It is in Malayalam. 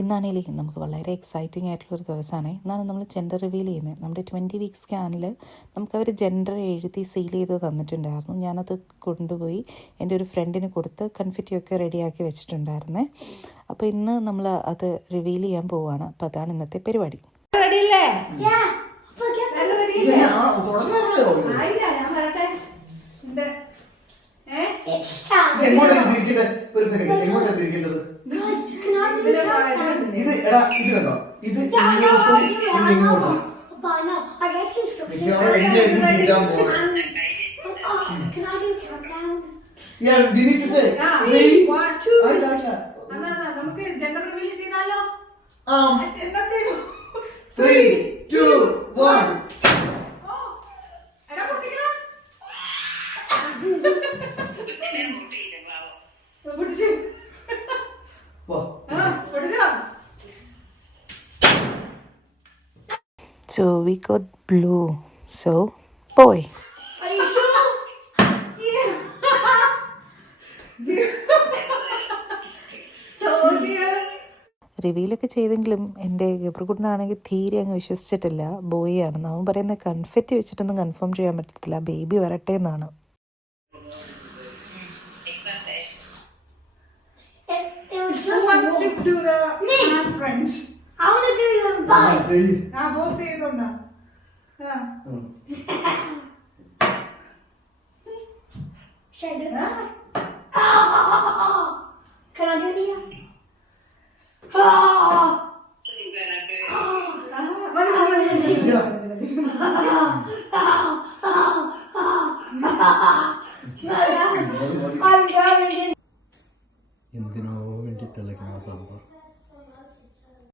ഇന്നാണെങ്കിലും നമുക്ക് വളരെ എക്സൈറ്റിംഗ് ആയിട്ടുള്ളൊരു ദിവസമാണ്. എന്നാണ് നമ്മൾ ജെൻഡർ റിവീൽ ചെയ്യുന്നത്. നമ്മുടെ 20 വീക്ക് സ്കാനിൽ നമുക്കവർ ജെൻഡർ എഴുതി സീൽ ചെയ്ത് തന്നിട്ടുണ്ടായിരുന്നു. ഞാനത് കൊണ്ടുപോയി എൻ്റെ ഒരു ഫ്രണ്ടിന് കൊടുത്ത് കൺഫിറ്റിയൊക്കെ റെഡിയാക്കി വെച്ചിട്ടുണ്ടായിരുന്നേ. അപ്പോൾ ഇന്ന് നമ്മൾ അത് റിവീൽ ചെയ്യാൻ പോവുകയാണ്. അപ്പോൾ അതാണ് ഇന്നത്തെ പരിപാടി. ഇത് എടാ ഇത് കണ്ടോ ഇത് നമുക്ക് ജെൻഡർ റിവീൽ ചെയ്താലോ? 3, 2, 1 So we got blue. So boy. Are you sure? Yeah. So dear. റിവീലൊക്കെ ചെയ്തെങ്കിലും എൻ്റെ ഗബ്രിക്കുട്ടനാണെങ്കിൽ തീരെ അങ്ങ് വിശ്വസിച്ചിട്ടില്ല. ബോയ് ആണെന്ന് അവൻ പറയുന്നത്. കൺഫെറ്റ് വെച്ചിട്ടൊന്നും കൺഫേം ചെയ്യാൻ പറ്റത്തില്ല, ബേബി വരട്ടെ എന്നാണ്. Who wants to do the handprint? I want to do your bike. Both ചെയ്തൊന്നാ. Should I do that? Oh! Can I do the